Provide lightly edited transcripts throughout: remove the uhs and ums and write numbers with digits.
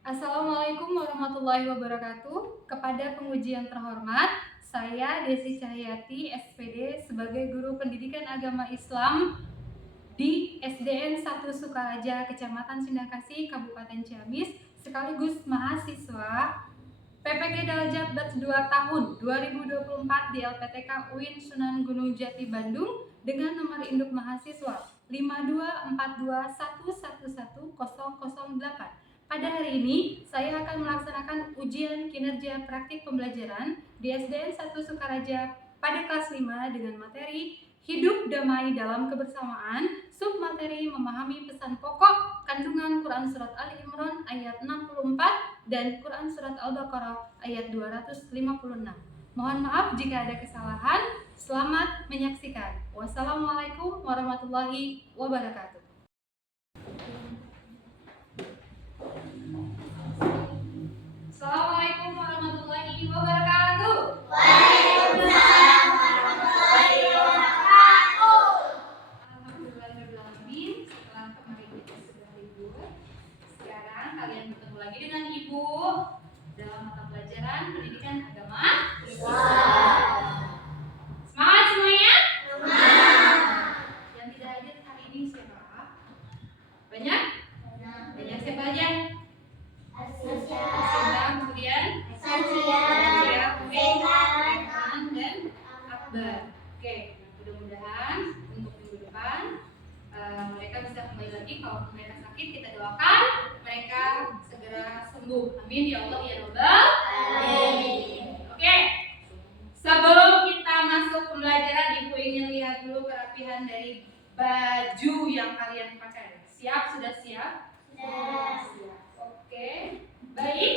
Assalamualaikum warahmatullahi wabarakatuh. Kepada pengujian terhormat, saya Desi Cahyati, SPD, sebagai Guru Pendidikan Agama Islam di SDN 1 Sukaraja, Kecamatan Sindangkasih, Kabupaten Ciamis, sekaligus mahasiswa PPG Darajat Batch 2 tahun 2024 di LPTK UIN Sunan Gunung Jati Bandung dengan nomor induk mahasiswa 52421111008. Pada hari ini, saya akan melaksanakan ujian kinerja praktik pembelajaran di SDN 1 Sukaraja pada kelas 5 dengan materi Hidup Damai dalam Kebersamaan, submateri memahami pesan pokok kandungan Quran Surat Ali Imran ayat 64 dan Quran Surat Al-Baqarah ayat 256. Mohon maaf jika ada kesalahan. Selamat menyaksikan. Wassalamualaikum warahmatullahi wabarakatuh. Assalamualaikum warahmatullahi wabarakatuh. Waalaikumsalam warahmatullahi wabarakatuh. Alhamdulillahirrahmanirrahim. Setelah kemarin kita sudah libur, sekarang kalian bertemu lagi dengan Ibu dalam mata pelajaran pendidikan agama Islam. Semangat semuanya? Semangat. Yang tidak hadir hari ini siapa? Banyak? Banyak siapa aja? Asyidah, kemudian Sasya, kemudian Rehan dan Akbar. Oke, mudah-mudahan untuk minggu depan mereka bisa kembali lagi. Kalau mereka sakit, kita doakan mereka segera sembuh. Amin ya Allah ya Rabbal alamin. Oke, sebelum kita masuk pembelajaran, Ibu ingin lihat dulu kerapihan dari baju yang kalian pakai. Siap? Sudah siap? Sudah. Siap. Oke, baik.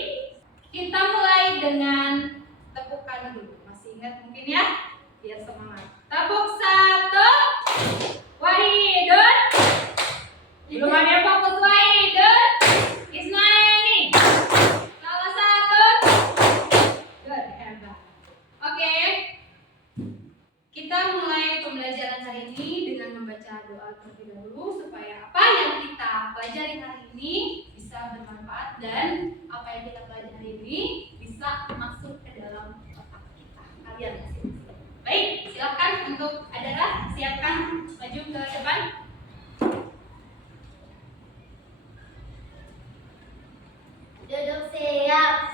Kita mulai dengan tepukan dulu. Masih ingat mungkin ya? Biar semangat. Tepuk 1. Wahidun. Belum ada yang fokus Wahidun. Isnaini. Salah satu. Good, hebat. Oke. Kita mulai pembelajaran hari ini dengan membaca doa terlebih dahulu supaya apa yang kita pelajari hari ini bisa bermanfaat dan apa yang kita pelajari hari ini bisa masuk ke dalam otak kita kalian masing-masing. Baik, silakan untuk Adara siapkan maju ke depan. Duduk siap.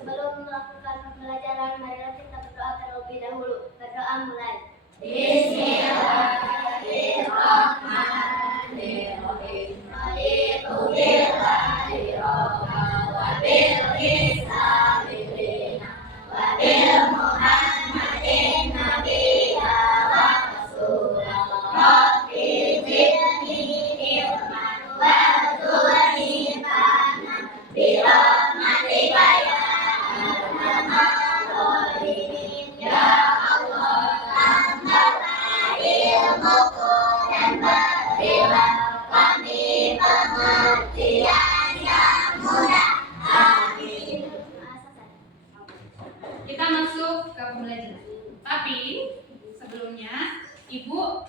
Sebelum melakukan pembelajaran, marilah kita berdoa terlebih dahulu. Berdoa mulai. Bismillahirrahmanirrahim. Raditu billahi rabban wa bil islami dinan wa bil Muhammadin nabiyya wa rasulan. Rabbi zidni ilman wa zidni fahman bi rahmatika ya arhamar rahimin. Ya Allah, tambahlah ilmuku dan berilah kami pengertian yang mudah. Amin. Kita masuk ke pembelajaran. Tapi sebelumnya Ibu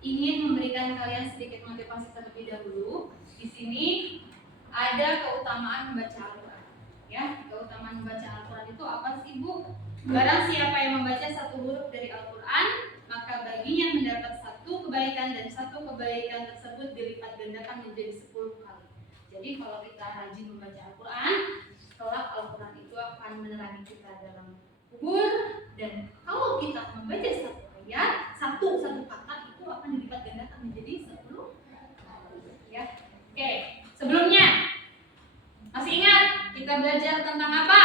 ingin memberikan kalian sedikit motivasi terlebih dahulu. Di sini ada keutamaan membaca Al-Quran. Ya, keutamaan membaca Al-Quran itu apa sih, Bu? Barang siapa yang membaca satu huruf dari Al-Quran, maka baginya mendapat satu kebaikan dan satu kebaikan tersebut dilipat gandakan menjadi 10 kali. Jadi kalau kita rajin membaca Al-Quran, kelak Al-Quran itu akan menerangi kita dalam kubur, dan kalau kita membaca satu ayat, satu kata itu akan dilipat gandakan menjadi 10 kali. Ya. Oke, sebelumnya masih ingat kita belajar tentang apa?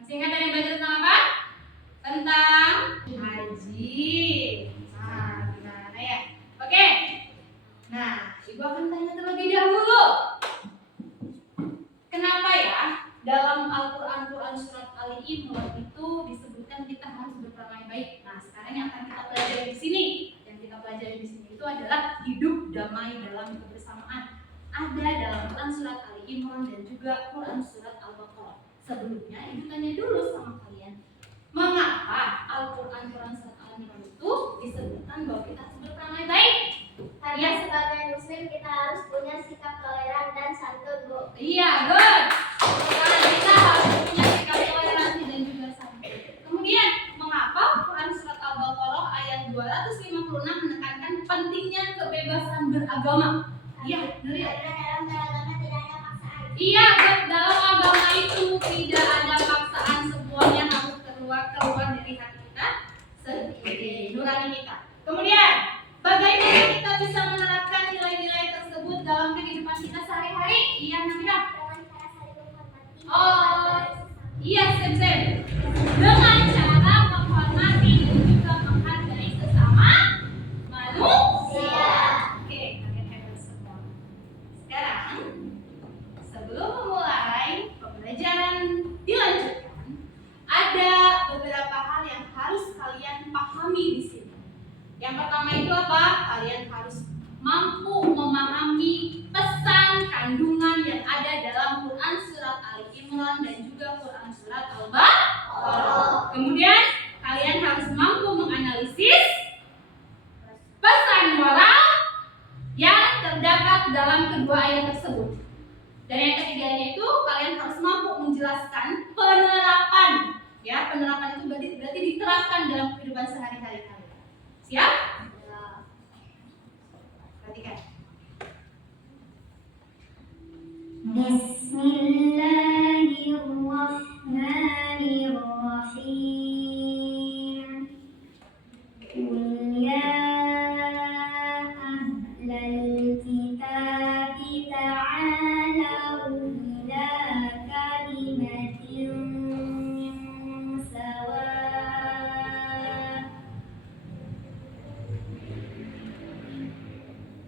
Masih ingat yang belajar tentang apa? Tentang haji. Nah, gimana ya? Oke. Nah, Ibu akan tanya terlebih dahulu. Kenapa ya dalam Al-Quran surat Ali Imran itu disebutkan kita harus berperangai baik? Nah, sekarang yang akan kita pelajari di sini, itu adalah hidup damai dalam kebersamaan. Ada dalam Quran surat Ali Imran dan juga Quran surat Al-Baqarah. Sebelumnya Ibu tanya dulu sama kalian, mengapa Al-Quran surat Al-Imran itu disebutkan bahwa kita harus berperangai baik? Karena sebagai Muslim kita harus punya sikap toleran dan santun, Bu. Iya, good. Nah, kita harus punya sikap toleransi dan juga santun. Kemudian, mengapa Quran surat Al-Baqarah ayat 256 menekankan pentingnya kebebasan beragama? Iya, Nuril. Karena dalam beragama tidak ada paksaan. Iya, dalam agama itu tidak ada paksaan, semuanya harus keluar dari hati kita sendiri, nurani kita. Kemudian, bagaimana kita bisa menerapkan nilai-nilai tersebut dalam kehidupan kita sehari-hari? Iya, Nabila. Dengan cara saling menghormati. Oh, iya, Sem. Dengan cara menghormati dan juga menghargai sesama manusia. Oke, kalian hebat semua. Sekarang, sebelum memulai pembelajaran dilanjutkan, ada beberapa hal yang harus kalian pahami di sini. Yang pertama itu apa? Kalian harus mampu memahami pesan kandungan yang ada dalam Quran surat Ali Imran dan juga Quran surat Al-Baqarah. Kemudian kalian harus mampu menganalisis pesan moral yang terdapat dalam kedua ayat tersebut. Dan yang ketiganya itu kalian harus mampu menjelaskan penerapan. Ya, penerapan itu berarti diterapkan dalam kehidupan sehari-hari kalian. Siap? Perhatikan. Bismillahirrahmanirrahim. Qul ya ahlal kitab ta'alau ila kalimatin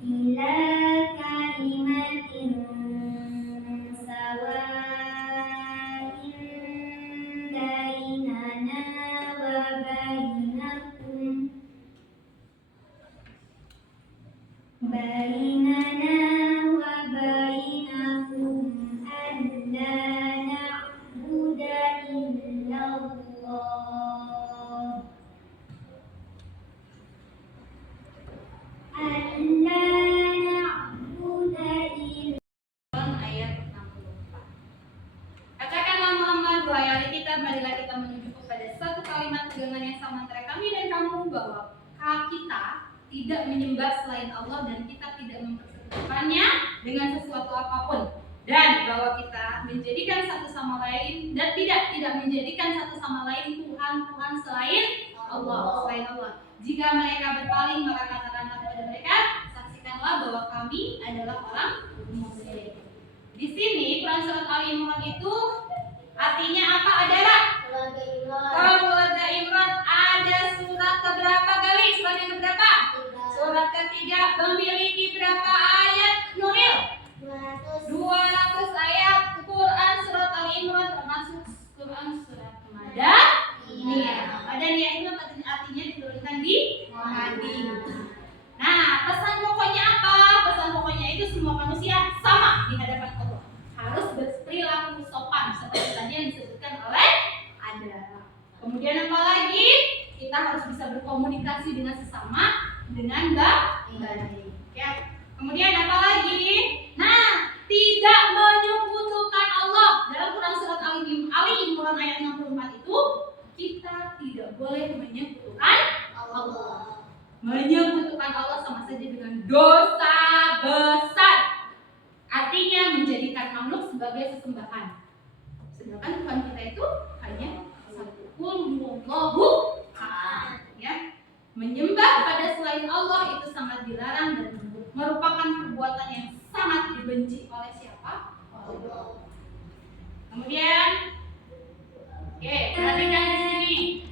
ila kalimatin sawa'in bainana wa bainakum alla na'budu illallah Ayat 64. Katakanlah Muhammad, wahai ahli kitab, marilah kita menuju kepada satu kalimat pegangan yang sama antara kami dan kamu, bahwa kita tidak menyembah selain Allah dan kita tidak mempersekutukannya dengan sesuatu apapun, dan bahwa kita menjadikan satu sama lain dan tidak menjadikan satu sama lain Tuhan selain Allah. Jika mereka berpaling, maka katakanlah kepada mereka, saksikanlah bahwa kami adalah orang musyrik. Di sini Quran surat Ali Imran itu artinya apa? Adalah keluarga Imran. Ada surat keberapa kali? Surat yang keberapa? Surat ketiga. Memiliki berapa ayat, Nuril? 200 ayat. Quran surat Ali Imran termasuk Quran surat Madaniyah. Madaniyah itu artinya diturunkan di Madinah. Nah, pesan pokoknya apa? Pesan pokoknya itu semua manusia sama di hadapan Allah, harus berperilaku sopan seperti tadi yang disebutkan oleh Ada. Kemudian apa lagi? Kita harus bisa berkomunikasi dengan sesama dengan baik. Ya. Kemudian apa lagi? Nah, tidak menyekutukan Allah. Dalam Quran surat Ali Imran ayat 64 itu kita tidak boleh menyekutukan Allah. Menyekutukan Allah sama saja dengan dosa besar. Artinya menjadikan makhluk sebagai sesembahan. Sedangkan Tuhan kita itu hanya satu. Qul huwallahu ahad. Ya. Menyembah pada selain Allah itu sangat dilarang dan merupakan perbuatan yang sangat dibenci oleh siapa? Allah. Kemudian, perhatikan di sini.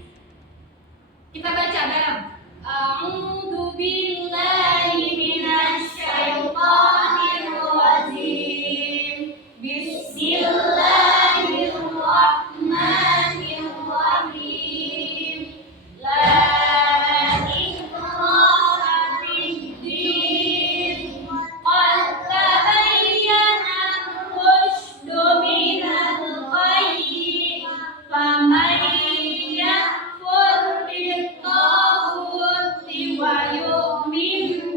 Kita baca bareng. A'udzu billahi minasy syaithanir rajim. Bismillahirrahmanirrahim. La ikraha fid-din. Qad tabayyana ar-rusydu minal ghayy. Faman yakfur bit-taghut wa yu'min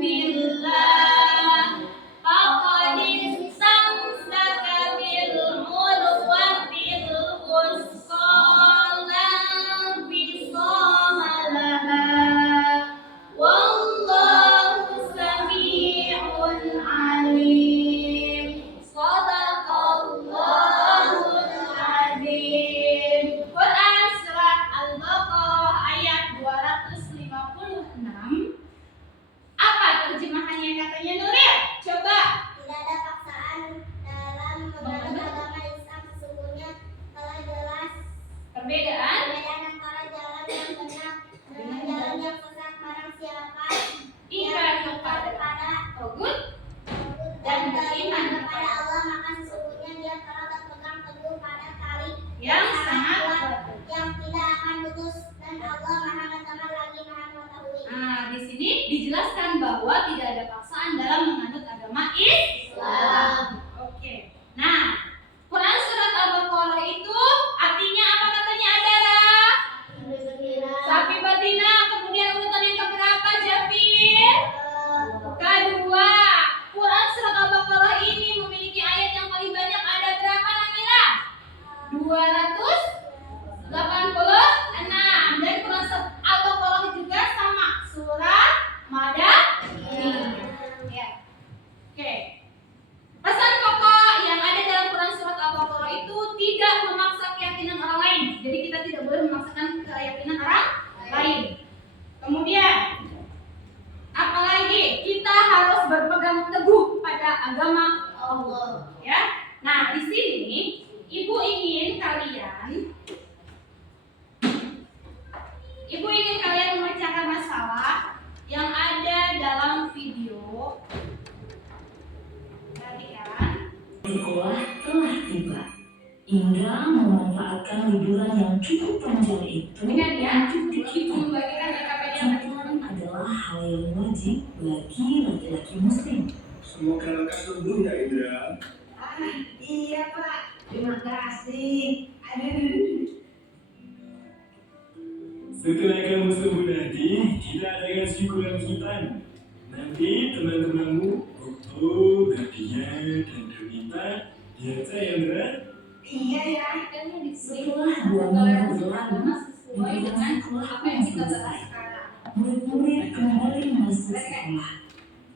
286. Dan Quran surat Al-Baqarah juga sama, surat Madaniyah. Ya. Oke. Pesan pokok yang ada dalam Quran surat Al-Baqarah itu tidak memaksa keyakinan orang lain. Jadi kita tidak boleh memaksakan keyakinan orang lain. Kemudian apalagi kita harus berpegang teguh pada agama Allah. Ya. Nah, di sini Ibu ingin kalian memecahkan masalah yang ada dalam video. Perhatikan. Sekolah telah tiba. Indra memanfaatkan liburan yang cukup panjang itu Ingat ya, untuk Ibu kita. membagikan LKPD. Catatan adalah hal yang wajib bagi laki-laki muslim. Semoga lekas sembuh ya Indra. Iya Pak, terima kasih. Aduh. Setelah kamu sembuh nanti, kita adakan syukuran hitam. Nanti teman-temanmu, Okto, Nadia, dan Donita, lihat saya Indra. Iya ya. Setelah 2 minggu berlalu, Sesuai dengan apa yang kita bahas sekarang. murid-murid kembali masuk sekolah.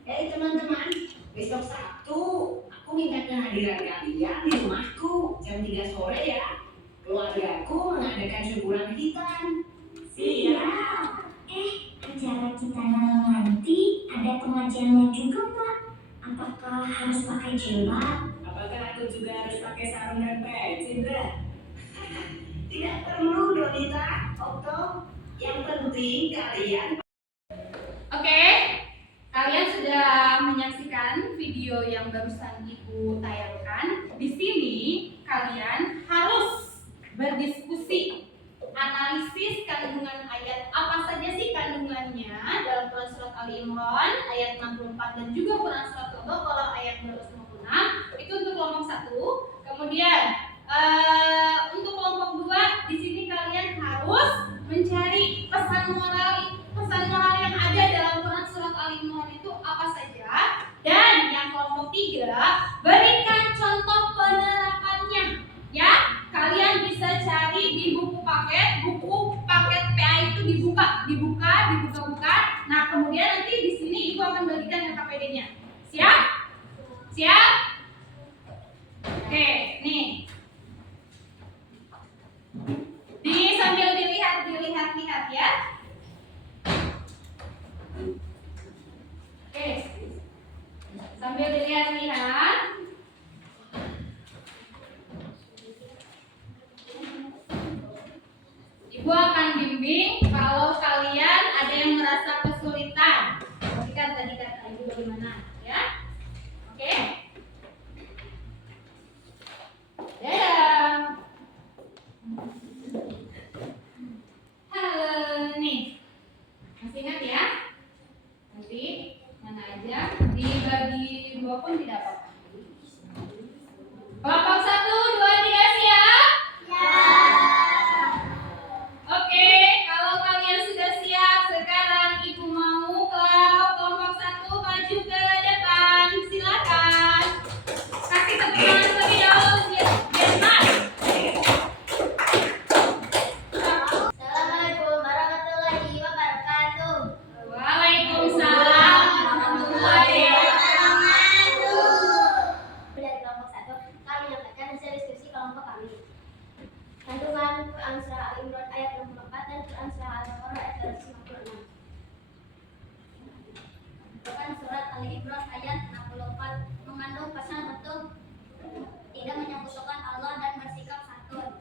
Teman-teman, besok Sabtu aku minta kehadiran kalian di rumahku jam 3 sore ya. Keluargaku mengadakan syukuran hitam. Siap. Acara kita nanti ada pengajiannya juga, Pak. Apakah harus pakai jilbab? Apakah aku juga harus pakai sarung dan peci, Indra? Tidak perlu, Donita, Okto. Yang penting kalian. Oke, kalian sudah menyaksikan video yang barusan Ibu tayangkan. Di sini kalian harus berdiskusi, analisis kandungan ayat apa saja sih kandungannya dalam Quran surat Ali Imran ayat 64 dan juga Quran surat Al-Baqarah ayat 256. Itu untuk kelompok 1. Kemudian untuk kelompok 2 di sini kalian harus mencari pesan moral yang ada dalam Quran surat Ali Imran itu apa saja. Dan yang kelompok 3 berikan contoh penerapannya. Ya, kalian bisa cari di buku paket PA itu dibuka. Nah, kemudian nanti di sini Ibu akan bagikan LKPD-nya. Siap? Siap? Oke, nih. Sambil dilihat ya. Oke. Sambil dilihat-lihat. Ibu akan bimbing kalau kalian ada yang merasa kesulitan. Perhatikan tadi kata Ibu bagaimana, ya? Oke? Dadah. Halo, nih. Masih ingat ya? Nanti mana aja dibagi 2 pun tidak apa-apa. Kelompok 1, 2, 3 siap? Oke, kalau kalian sudah siap, sekarang Ibu mau kelompok 1 maju ke depan. Silakan. Kasih tepuk tangan terlebih dahulu biar semangat. Assalamualaikum warahmatullahi wabarakatuh. Waalaikumsalam warahmatullahi wabarakatuh. Dari kelompok 1, kami menyampaikan hasil diskusi kelompok kami. Kandungan Quran surah Al-Imran ayat 64 dan Quran surah Al-Baqarah ayat 256. Quran surat Al-Imran ayat 64 mengandung pesan untuk tidak menyekutukan Allah dan bersikap santun.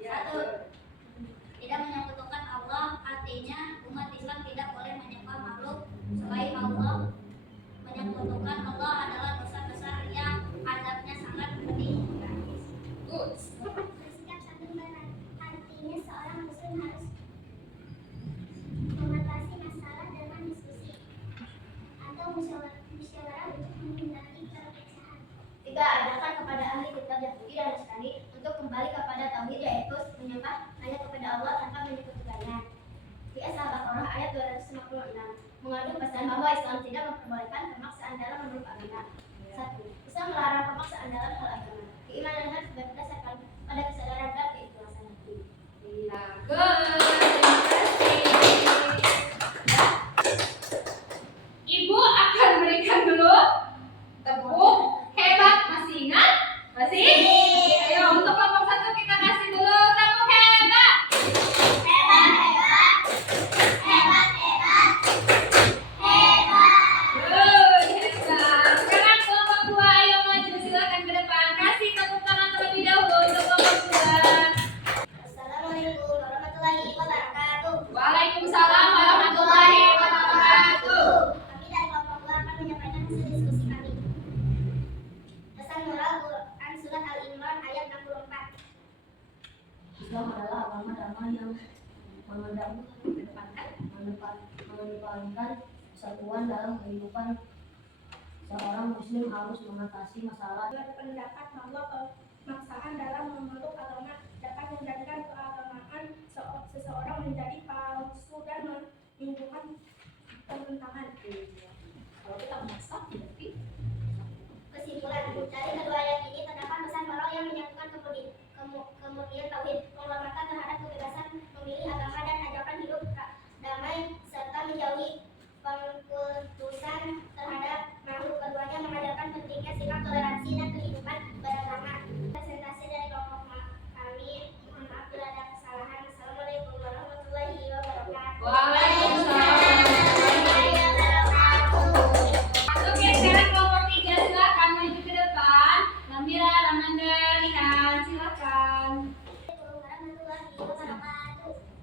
1. Tidak menyekutukan Allah artinya umat Islam tidak boleh menyembah makhluk selain Allah. Menyekutukan Allah adalah dosa besar yang adabnya sangat pedih. Good. Bersikap santun artinya seorang muslim harus mengatasi masalah dengan diskusi atau musyawarah untuk menghindari perpecahan. 3. Ajarkan kepada ahli kitab Yahudi dan Nasrani untuk kembali kepada tauhid, yaitu menyembah hanya kepada Allah tanpa menyekutukannya. Qiyas Al-Baqarah ayat 256 mengandung pesan bahwa Islam tidak memperbolehkan pemaksaan dalam memeluk agama. 1. Islam melarang pemaksaan dalam hal agama. Keimanan harus berdasarkan pada kesadaran diskusi kami. Pesan moral Quran Surat Al-Imran ayat 64. Islam adalah agama damai yang mengedepankan persatuan dalam kehidupan. Seorang muslim harus mengatasi masalah Berpendapat bahwa pemaksaan dalam memeluk agama dapat menjadikan keagamaan seseorang menjadi palsu dan menimbulkan pertentangan. Kalau kita memaksa berarti Kesimpulan dari kedua ayat ini terdapat pesan moral yang menyatukan kemudian tauhid, penghormatan terhadap kebebasan memilih agama dan ajakan hidup damai serta menjauhi pengkultusan terhadap makhluk. Keduanya mengajarkan pentingnya sikap toleransi dan kehidupan beragama. Presentasi dari kelompok kami, mohon maaf bila ada kesalahan. Assalamualaikum warahmatullahi wabarakatuh. Waalaikumsalam. Oke, sekarang kelompok 3 silakan maju ke depan. Namira, Ramanda, Rihan, silakan.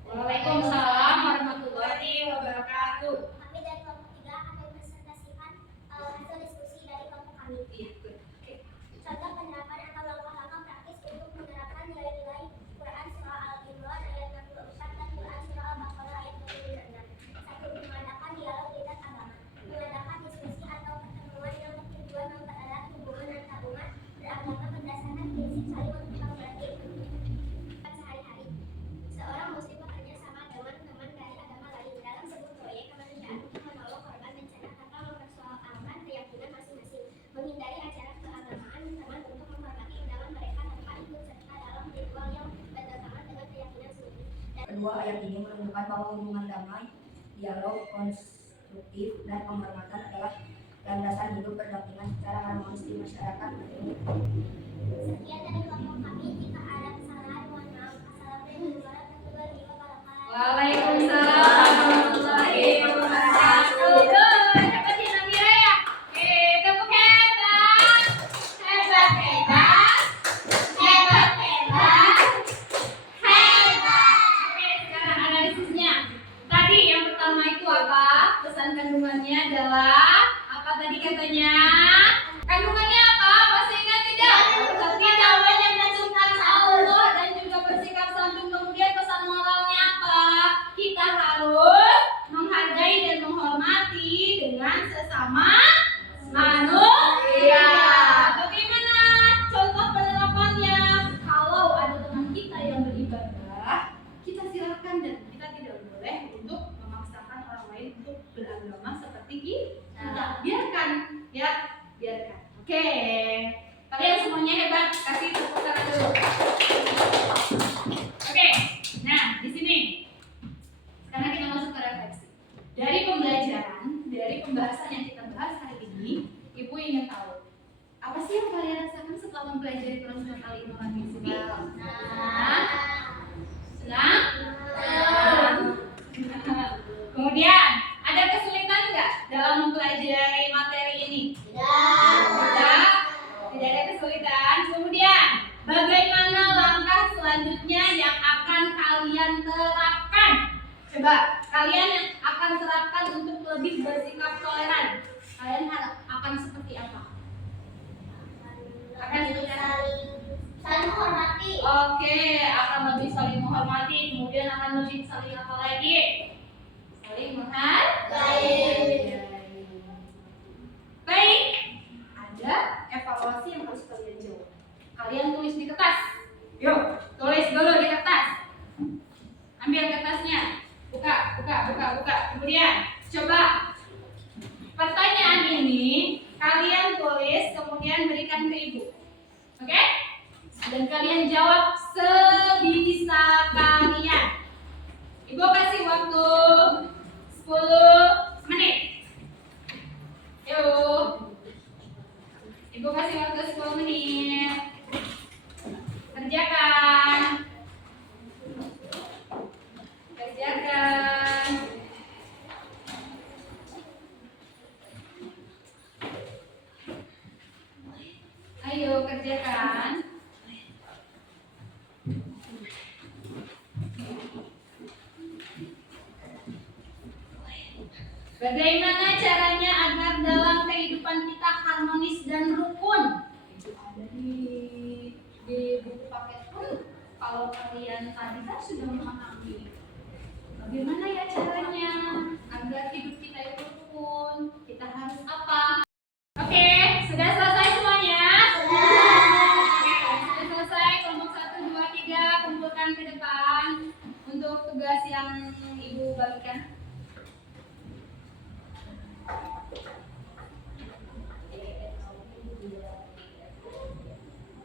Waalaikumsalam warahmatullahi wabarakatuh. Kami dari kelompok 3 akan mempresentasikan hasil diskusi dari kelompok kami. Iya, good. Oke. Contoh penerapan atau langkah-langkah praktis untuk menerapkan nilai-nilai Quran Surah Al-Imran ayat 64 dan Quran Surah Al-Baqarah ayat 26. 1. Mengadakan dialog lintas agama. Mengadakan diskusi atau pertemuan yang bertujuan mempererat hubungan antar umat beragama berdasarkan prinsip saling menghormati sehari-hari. Seorang muslim bekerja sama dengan teman dari agama lain dalam sebuah proyek kemanusiaan untuk menolong korban bencana tanpa mempersoalkan keyakinan masing-masing. Menghindari acara keagamaan teman untuk menghormati undangan mereka tanpa ikut serta dalam ritual yang bertentangan dengan keyakinan sendiri. Kedua ayat ini menunjukkan bahwa hubungan damai, dialog konstruktif, dan penghormatan adalah landasan hidup berdampingan secara harmonis di masyarakat. Sekian dari kelompok kami. Jika ada kesalahan, mohon maaf. Assalamualaikum warahmatullahi wabarakatuh. Waalaikumsalam warahmatullahi wabarakatuh. Good. Hebatin Namira ya. Oke, tepuk hebat. Hebat, hebat. Hebat, hebat. Hebat. Oke, sekarang analisisnya. Tadi yang pertama itu apa? Pesan kandungannya adalah apa tadi katanya? Kandungannya apa? Masih ingat tidak? Kita banyak mengagungkan Allah dan juga bersikap santun. Kemudian pesan moralnya apa? Kita harus menghargai dan menghormati dengan sesama manusia. Bagaimana contoh penerapannya? Kalau ada teman kita yang beribadah, kita silakan dan kita tidak boleh untuk memaksakan orang lain untuk beragama seperti kita. Biarkan, ya, biarkan. Oke, kalian semuanya hebat. Kasih tepuk tangan dulu. Oke, nah di sini sekarang kita masuk ke refleksi. Dari pembelajaran, dari pembahasan yang kita bahas hari ini, Ibu ingin tahu apa sih yang kalian rasakan setelah mempelajari Quran Surat Al-Imran di sini? Senang? Kemudian ada kesulitan nggak dalam mempelajari materi ini? Tidak ada kesulitan. Kemudian bagaimana langkah selanjutnya yang akan kalian terapkan? Coba kalian yang akan terapkan untuk lebih bersikap toleran. Kalian akan seperti apa? Akan seperti apa? Saling menghormati. Oke, akan lebih saling menghormati. Kemudian akan lebih saling apa lagi? Saling menghargai. Baik, ada evaluasi yang harus kalian jawab. Kalian tulis di kertas. Yuk, tulis dulu di kertas. Ambil kertasnya. Buka. Kemudian coba pertanyaan ini kalian tulis, kemudian berikan ke ibu. Oke? Dan kalian jawab sebisa kalian. Ibu kasih waktu 10 menit. Yuk. Ibu kasih waktu 10 menit. Kerjakan. Ayo kerjakan. Bagaimana caranya agar dalam kehidupan kita sudah memahami bagaimana ya caranya agar hidup kita itu rukun. Kita harus apa? Oke, sudah selesai semuanya? Sudah selesai. Kelompok 1, 2, 3 kumpulkan ke depan untuk tugas yang Ibu bagikan.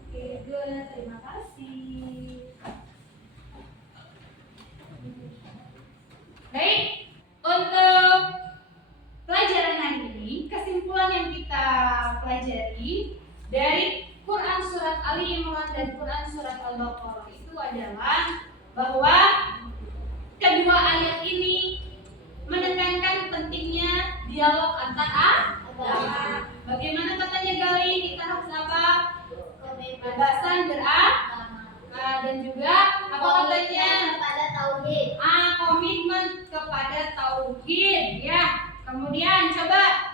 Oke, good. Terima kasih. Baik, untuk pelajaran hari ini, kesimpulan yang kita pelajari dari Quran Surat Ali Imran dan Quran Surat Al-Baqarah itu adalah bahwa kedua ayat ini menekankan pentingnya dialog antar agama. Bagaimana katanya Gali, kita harus apa? Kebebasan beragama dan juga apa katanya? Kepada tauhid. Komitmen kepada tauhid ya. Kemudian coba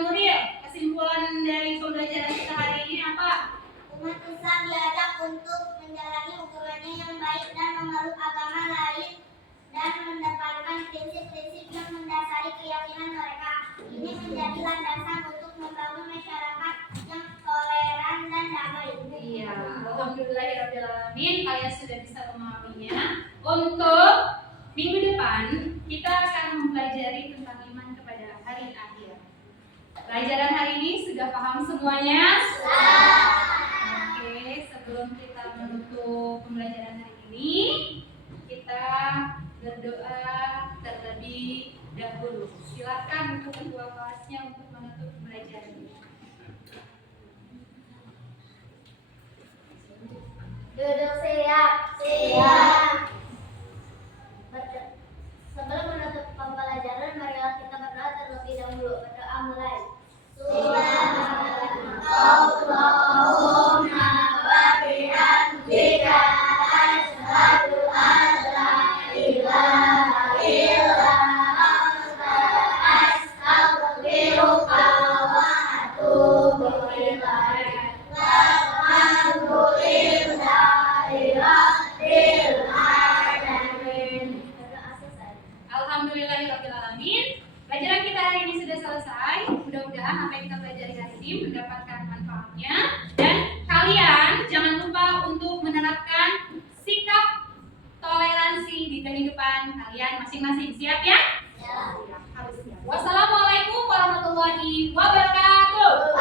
Nuril, kesimpulan dari pembelajaran kita hari ini apa? Umat Islam diajak untuk menjalani hubungannya yang baik dan memeluk agama lain dan mendapatkan prinsip-prinsip yang mendasari keyakinan mereka. Ini menjadi landasan untuk membangun masyarakat yang toleran dan damai. Iya, alhamdulillahirobbilalamin, kalian sudah bisa memahaminya. Untuk minggu depan kita akan mempelajari tentang iman kepada hari akhir. Pelajaran hari ini sudah paham semuanya? Oke, sebelum kita menutup pembelajaran hari ini, kita berdoa terlebih dahulu. Silakan untuk ketua kelasnya untuk menutup pembelajaran ini. Duduk siap. Siap. Sebelum menutup pembelajaran, marilah kita berdoa terlebih dahulu. Berdoa mulai. Subhanallahumma wa bihamdika asyhadu an la ilaha illa anta astaghfiruka wa atubu ilaik. Alhamdulillahirobbilalamin. Pelajaran kita hari ini sudah selesai. Mudah-mudahan apa yang kita pelajari hari ini mendapatkan manfaatnya. Dan kalian jangan lupa untuk menerapkan sikap toleransi di kehidupan kalian masing-masing. Siap ya? Siap. Harus siap. Wassalamualaikum warahmatullahi wabarakatuh.